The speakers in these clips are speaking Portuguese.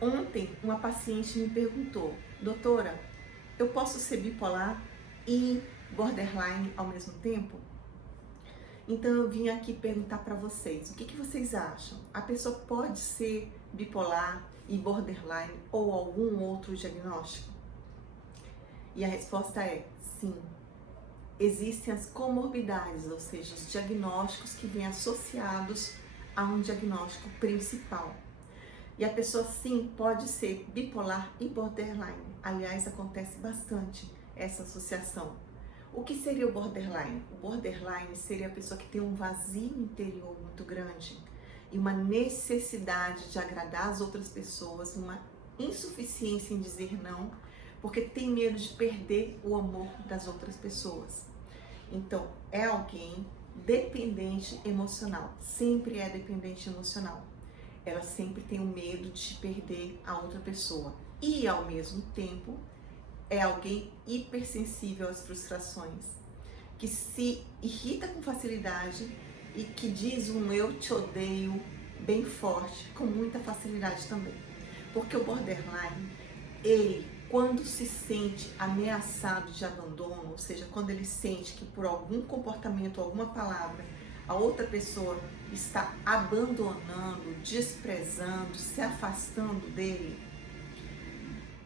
Ontem, uma paciente me perguntou: doutora, eu posso ser bipolar e borderline ao mesmo tempo? Então eu vim aqui perguntar para vocês, o que vocês acham? A pessoa pode ser bipolar e borderline ou algum outro diagnóstico? E a resposta é sim. Existem as comorbidades, ou seja, os diagnósticos que vêm associados a um diagnóstico principal. E a pessoa sim pode ser bipolar e borderline. Aliás, acontece bastante essa associação. O que seria o borderline? O borderline seria a pessoa que tem um vazio interior muito grande e uma necessidade de agradar as outras pessoas, uma insuficiência em dizer não, porque tem medo de perder o amor das outras pessoas. Então, é alguém dependente emocional, sempre é dependente emocional. Ela sempre tem o medo de perder a outra pessoa e, ao mesmo tempo, é alguém hipersensível às frustrações, que se irrita com facilidade e que diz um eu te odeio bem forte, com muita facilidade também. Porque o borderline, ele, quando se sente ameaçado de abandono, ou seja, quando ele sente que por algum comportamento, alguma palavra, a outra pessoa está abandonando, desprezando, se afastando dele,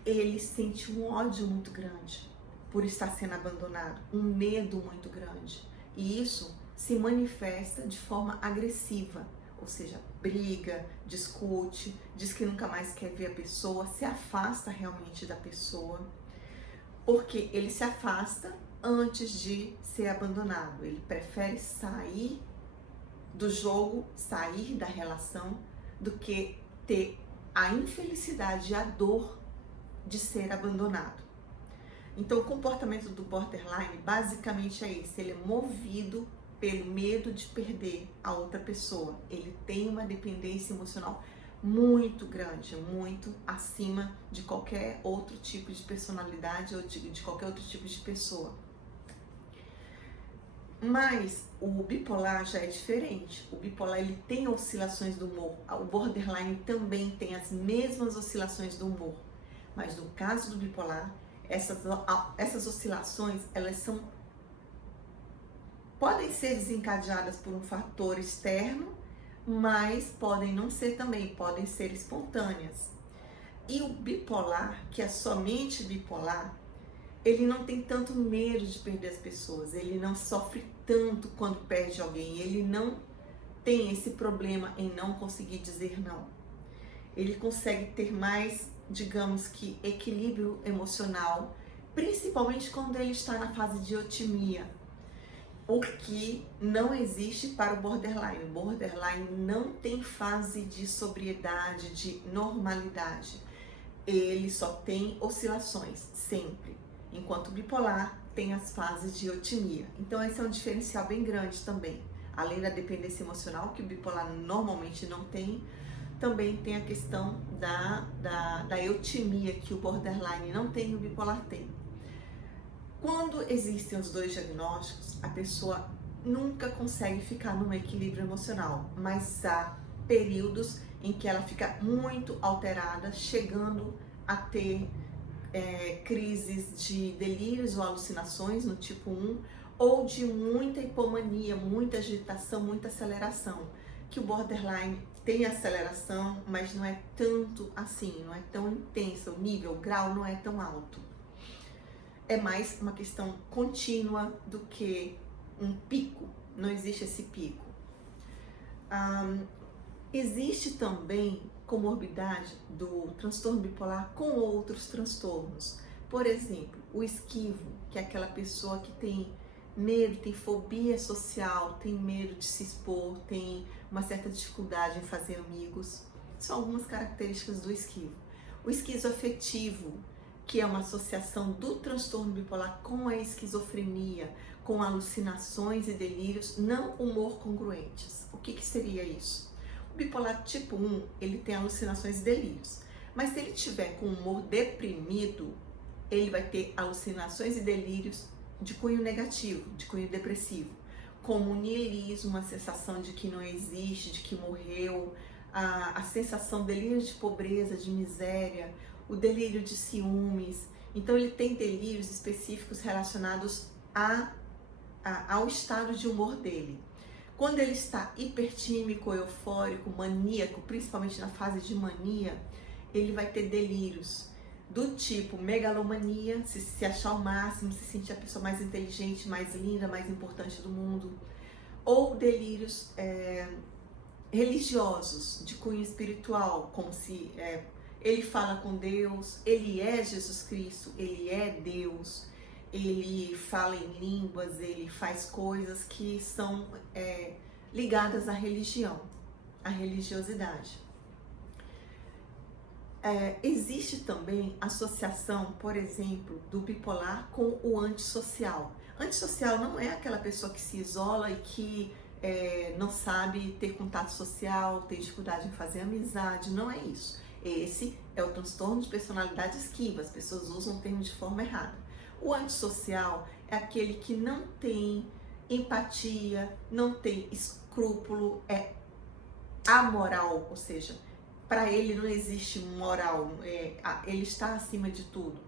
ele sente um ódio muito grande por estar sendo abandonado, um medo muito grande. E isso se manifesta de forma agressiva, ou seja, briga, discute, diz que nunca mais quer ver a pessoa, se afasta realmente da pessoa, porque ele se afasta antes de ser abandonado. Ele prefere sair do jogo, sair da relação, do que ter a infelicidade e a dor de ser abandonado. Então, o comportamento do borderline basicamente é esse: ele é movido pelo medo de perder a outra pessoa. Ele tem uma dependência emocional muito grande, muito acima de qualquer outro tipo de personalidade ou de qualquer outro tipo de pessoa. Mas o bipolar já é diferente. O bipolar, ele tem oscilações do humor. O borderline também tem as mesmas oscilações do humor. Mas no caso do bipolar, essas oscilações, elas podem ser desencadeadas por um fator externo, mas podem não ser também, podem ser espontâneas. E o bipolar, que é somente bipolar, ele não tem tanto medo de perder as pessoas, ele não sofre tanto quando perde alguém, ele não tem esse problema em não conseguir dizer não. Ele consegue ter mais, digamos que, equilíbrio emocional, principalmente quando ele está na fase de otimia, o que não existe para o borderline. O borderline não tem fase de sobriedade, de normalidade. Ele só tem oscilações, sempre. Enquanto o bipolar tem as fases de otimia. Então esse é um diferencial bem grande também. Além da dependência emocional, que o bipolar normalmente não tem, também tem a questão da eutimia, que o borderline não tem e o bipolar tem. Quando existem os dois diagnósticos, a pessoa nunca consegue ficar num equilíbrio emocional, mas há períodos em que ela fica muito alterada, chegando a ter crises de delírios ou alucinações no tipo 1, ou de muita hipomania, muita agitação, muita aceleração, que o borderline tem aceleração, mas não é tanto assim, não é tão intensa, o nível, o grau não é tão alto. É mais uma questão contínua do que um pico, não existe esse pico. Existe também comorbidade do transtorno bipolar com outros transtornos. Por exemplo, o esquivo, que é aquela pessoa que tem medo, tem fobia social, tem medo de se expor, tem uma certa dificuldade em fazer amigos. São algumas características do esquivo. O esquizoafetivo, que é uma associação do transtorno bipolar com a esquizofrenia, com alucinações e delírios não humor congruentes. O que seria isso? O bipolar tipo 1, ele tem alucinações e delírios, mas se ele tiver com humor deprimido, ele vai ter alucinações e delírios de cunho negativo, de cunho depressivo, como niilismo, a sensação de que não existe, de que morreu, a sensação, delírio de pobreza, de miséria, o delírio de ciúmes. Então ele tem delírios específicos relacionados ao estado de humor dele. Quando ele está hipertímico, eufórico, maníaco, principalmente na fase de mania, ele vai ter delírios do tipo megalomania, se achar o máximo, se sentir a pessoa mais inteligente, mais linda, mais importante do mundo, ou delírios religiosos, de cunho espiritual, como se ele fala com Deus, ele é Jesus Cristo, ele é Deus, ele fala em línguas, ele faz coisas que são ligadas à religião, à religiosidade. Existe também associação, por exemplo, do bipolar com o antissocial. Antissocial não é aquela pessoa que se isola e que não sabe ter contato social, tem dificuldade em fazer amizade, não é isso. Esse é o transtorno de personalidade esquiva, as pessoas usam o termo de forma errada. O antissocial é aquele que não tem empatia, não tem escrúpulo, é amoral, ou seja, para ele não existe moral, ele está acima de tudo.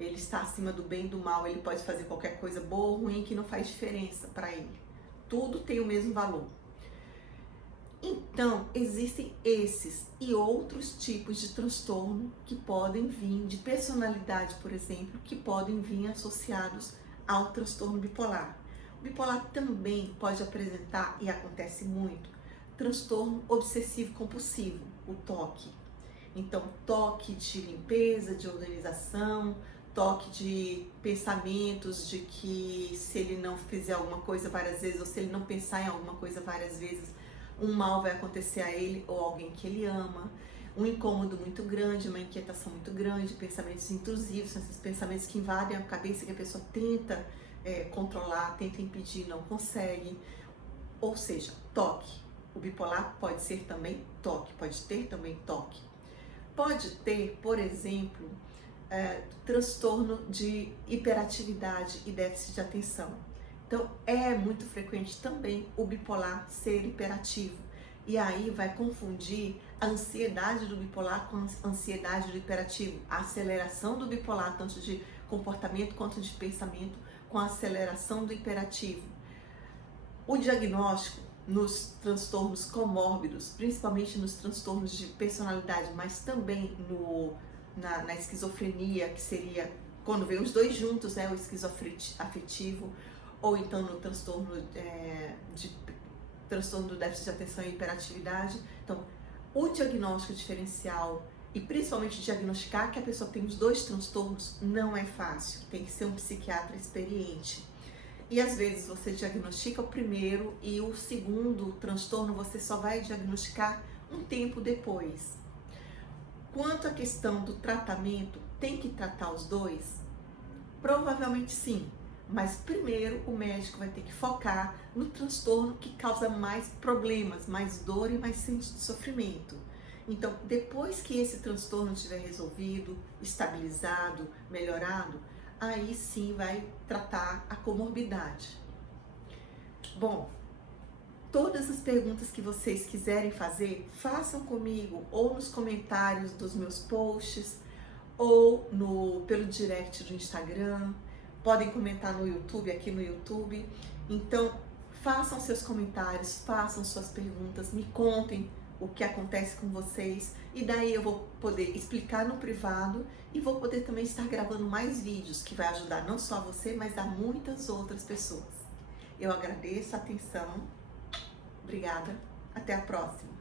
Ele está acima do bem e do mal, ele pode fazer qualquer coisa boa ou ruim que não faz diferença para ele. Tudo tem o mesmo valor. Então, existem esses e outros tipos de transtorno que podem vir, de personalidade, por exemplo, que podem vir associados ao transtorno bipolar. O bipolar também pode apresentar, e acontece muito, transtorno obsessivo compulsivo, o TOC. Então, toque de limpeza, de organização, toque de pensamentos de que se ele não fizer alguma coisa várias vezes, ou se ele não pensar em alguma coisa várias vezes, um mal vai acontecer a ele ou a alguém que ele ama, um incômodo muito grande, uma inquietação muito grande, pensamentos intrusivos, esses pensamentos que invadem a cabeça que a pessoa tenta controlar, tenta impedir, não consegue. Ou seja, toque. O bipolar pode ser também toque, pode ter também toque. Pode ter, por exemplo, transtorno de hiperatividade e déficit de atenção. Então, é muito frequente também o bipolar ser hiperativo. E aí vai confundir a ansiedade do bipolar com a ansiedade do hiperativo. A aceleração do bipolar, tanto de comportamento quanto de pensamento, com a aceleração do hiperativo. O diagnóstico nos transtornos comórbidos, principalmente nos transtornos de personalidade, mas também na esquizofrenia, que seria quando vem os dois juntos, o esquizoafetivo, ou então no transtorno do déficit de atenção e hiperatividade. Então, o diagnóstico diferencial e principalmente diagnosticar que a pessoa tem os dois transtornos não é fácil, tem que ser um psiquiatra experiente. E às vezes você diagnostica o primeiro e o segundo transtorno você só vai diagnosticar um tempo depois. Quanto à questão do tratamento, tem que tratar os dois? Provavelmente sim. Mas primeiro o médico vai ter que focar no transtorno que causa mais problemas, mais dor e mais sofrimento. Então, depois que esse transtorno estiver resolvido, estabilizado, melhorado, aí sim vai tratar a comorbidade. Bom, todas as perguntas que vocês quiserem fazer, façam comigo ou nos comentários dos meus posts ou pelo direct do Instagram. Podem comentar no YouTube, aqui no YouTube. Então, façam seus comentários, façam suas perguntas, me contem o que acontece com vocês. E daí eu vou poder explicar no privado e vou poder também estar gravando mais vídeos que vai ajudar não só a você, mas a muitas outras pessoas. Eu agradeço a atenção. Obrigada. Até a próxima.